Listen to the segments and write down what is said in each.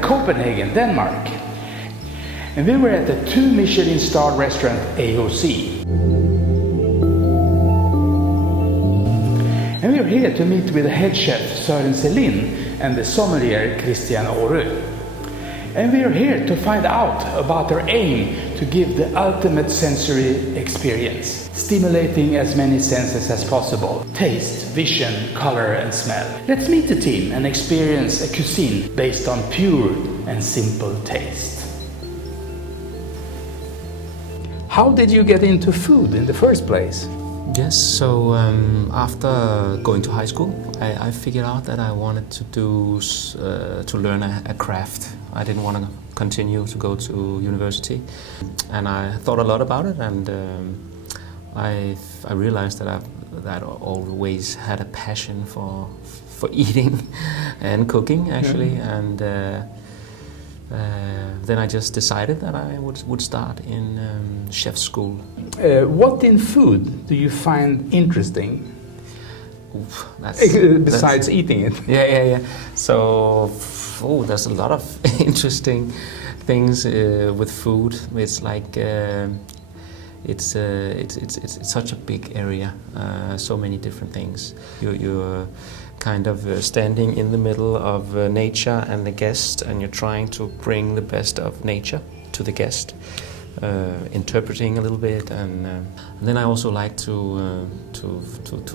in Copenhagen, Denmark. And we were at the 2 Michelin star restaurant AOC. And we are here to meet with the head chef Søren Selin and the sommelier Aarø. And we are here to find out about their aim to give the ultimate sensory experience, stimulating as many senses as possible: taste, vision, color and smell. Let's meet the team and experience a cuisine based on pure and simple taste. How did you get into food in the first place? Yes, so after going to high school, I figured out that I wanted to learn a craft. I didn't want to continue to go to university, and I thought a lot about it, and I realized that I always had a passion for eating and cooking, actually, and then I just decided that I would start in chef school. What in food do you find interesting? Oof, besides eating it? Yeah. So, there's a lot of interesting things with food. It's like it's such a big area. So many different things. You're kind of standing in the middle of nature and the guest, and you're trying to bring the best of nature to the guest. Interpreting a little bit, and then I also like to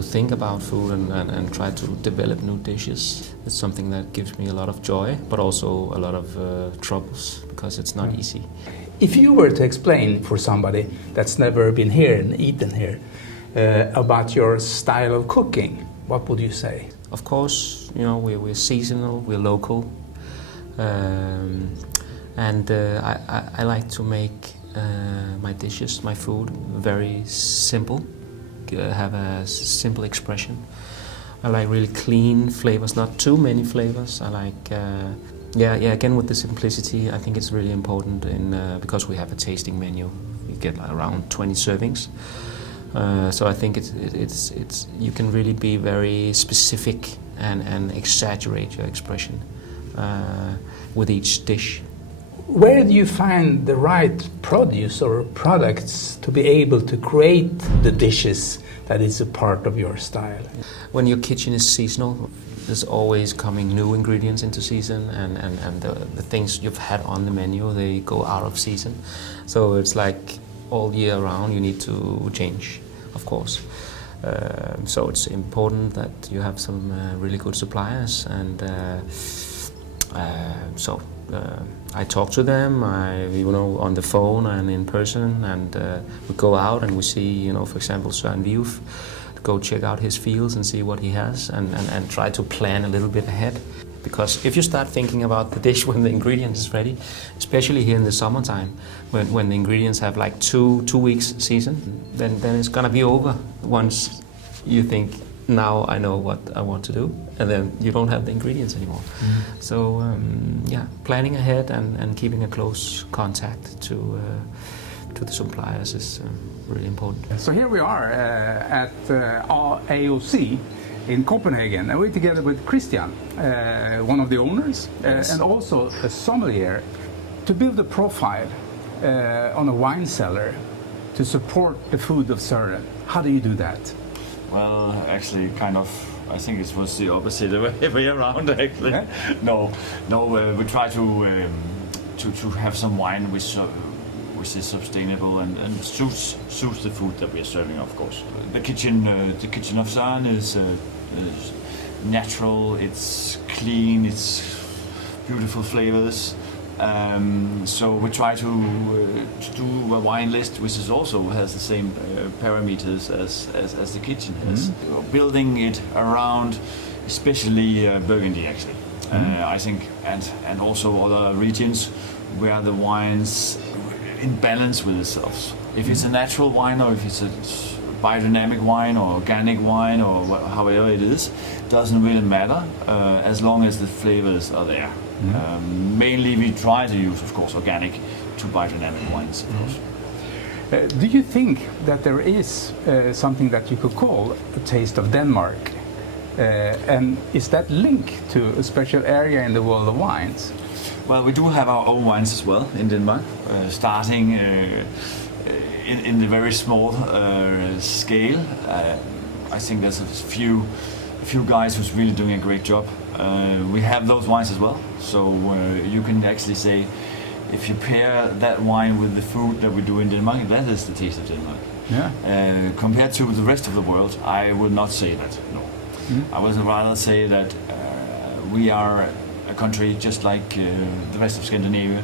think about food and try to develop new dishes. It's something that gives me a lot of joy, but also a lot of troubles, because it's not easy. If you were to explain for somebody that's never been here and eaten here about your style of cooking, what would you say? Of course, we're seasonal, we're local, and I like to make my dishes, my food, very simple, have a simple expression. I like really clean flavors, not too many flavors. I like, again with the simplicity, I think it's really important because we have a tasting menu. We get around 20 servings. So I think it's you can really be very specific and exaggerate your expression with each dish. Where do you find the right produce or products to be able to create the dishes that is a part of your style? When your kitchen is seasonal, there's always coming new ingredients into season, and the things you've had on the menu, they go out of season. So it's like all year round you need to change, of course. So it's important that you have some really good suppliers, and I talk to them, on the phone and in person, and we go out and we see, for example, Søren Selin, go check out his fields and see what he has, and try to plan a little bit ahead. Because if you start thinking about the dish when the ingredient is ready, especially here in the summertime, when the ingredients have like two weeks season, then it's gonna be over once you think, now I know what I want to do, and then you don't have the ingredients anymore. Mm-hmm. So planning ahead and keeping a close contact to the suppliers is really important. So here we are at AOC in Copenhagen, and we're together with Christian, one of the owners, yes. And also a sommelier, to build a profile on a wine cellar to support the food of Søren. How do you do that? Well, actually, I think it was the opposite way around. Actually, yeah? No. We try to have some wine which is sustainable and suits the food that we are serving. Of course, the kitchen of Søren is natural. It's clean. It's beautiful flavors. So we try to do a wine list which is also has the same parameters as the kitchen has. Mm-hmm. Building it around, especially Burgundy, actually. Mm-hmm. I think, and also other regions where the wines in balance with themselves. If it's a natural wine, or if it's a biodynamic wine or organic wine, or however it is, doesn't really matter as long as the flavors are there. Mm-hmm. Mainly we try to use, of course, organic to biodynamic wines, of course. Do you think that there is something that you could call a taste of Denmark? And is that linked to a special area in the world of wines? Well, we do have our own wines as well in Denmark, starting in the very small scale. I think there's a few guys who's really doing a great job. We have those wines as well, so you can actually say, if you pair that wine with the food that we do in Denmark, that is the taste of Denmark. Yeah. Compared to the rest of the world, I would not say that, no. I would rather say that we are a country just like the rest of Scandinavia.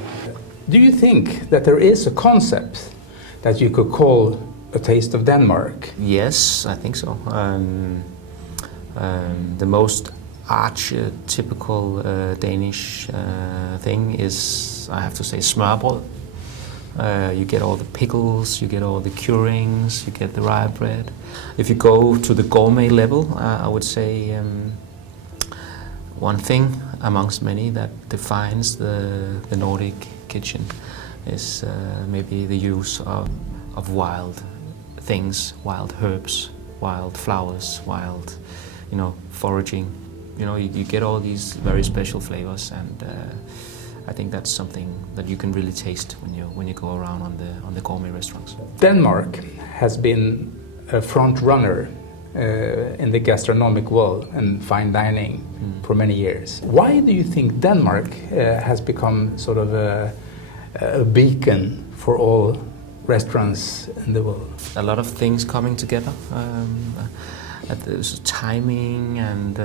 Do you think that there is a concept that you could call a taste of Denmark? Yes, I think so. The most archetypical Danish thing is, I have to say, smørbrød. You get all the pickles, you get all the curings, you get the rye bread. If you go to the gourmet level, I would say one thing amongst many that defines the Nordic kitchen is maybe the use of wild things, wild herbs, wild flowers, wild, foraging. You get all these very special flavors, and I think that's something that you can really taste when you go around on the gourmet restaurants. Denmark has been a front runner in the gastronomic world and fine dining for many years. Why do you think Denmark has become sort of a beacon for all restaurants in the world? A lot of things coming together. There's timing and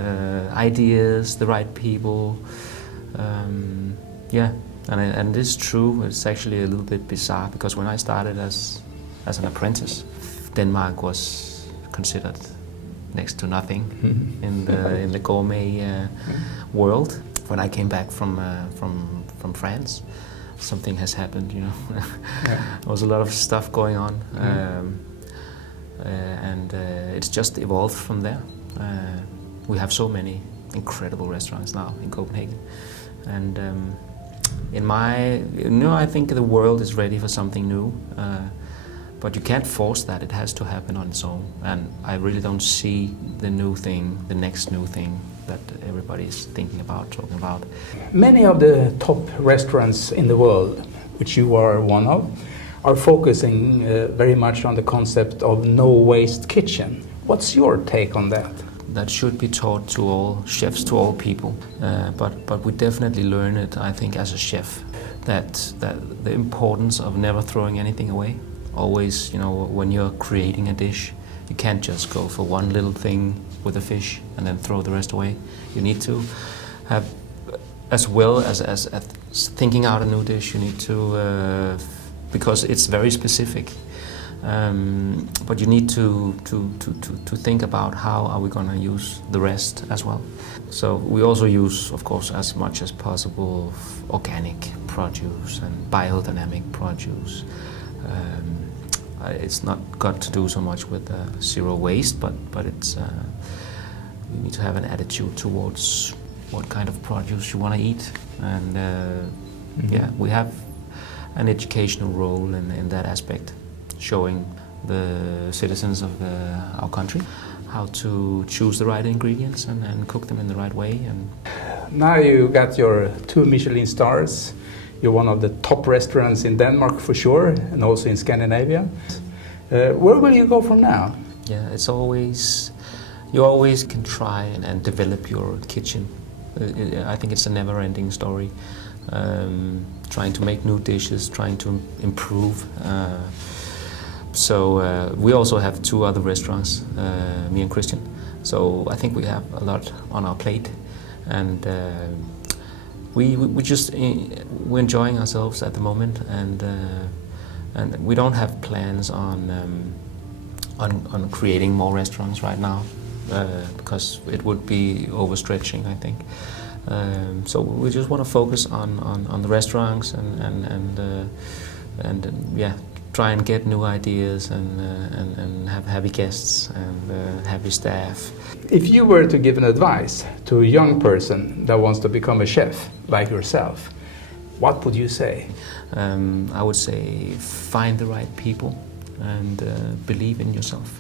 ideas, the right people. And it's true. It's actually a little bit bizarre because when I started as an apprentice, Denmark was considered next to nothing in the gourmet world. When I came back from France, something has happened. There was a lot of stuff going on, and it's just evolved from there. We have so many incredible restaurants now in Copenhagen, and I think the world is ready for something new. But you can't force that. It has to happen on its own. And I really don't see the next new thing that everybody's thinking about, talking about. Many of the top restaurants in the world, which you are one of, are focusing very much on the concept of no-waste kitchen. What's your take on that? That should be taught to all chefs, to all people. But we definitely learn it, I think, as a chef, that the importance of never throwing anything away. Always, when you're creating a dish, you can't just go for one little thing with a fish and then throw the rest away. You need to have, as well as thinking out a new dish, you need to, because it's very specific. But you need to think about how are we going to use the rest as well. So we also use, of course, as much as possible organic produce and biodynamic produce. It's not got to do so much with zero waste, but it's you need to have an attitude towards what kind of produce you want to eat, and we have an educational role in that aspect, showing the citizens of our country how to choose the right ingredients and cook them in the right way. And now you got your 2 Michelin stars. You're one of the top restaurants in Denmark for sure, and also in Scandinavia. Where will you go from now? Yeah, it's always, you always can try and develop your kitchen. I think it's a never-ending story. Trying to make new dishes, trying to improve. So we also have 2 other restaurants, me and Christian. So I think we have a lot on our plate, and we're enjoying ourselves at the moment, and we don't have plans on creating more restaurants right now, because it would be overstretching, I think. So we just want to focus on the restaurants and try and get new ideas and have happy guests and happy staff. If you were to give an advice to a young person that wants to become a chef like yourself, what would you say? I would say find the right people and believe in yourself.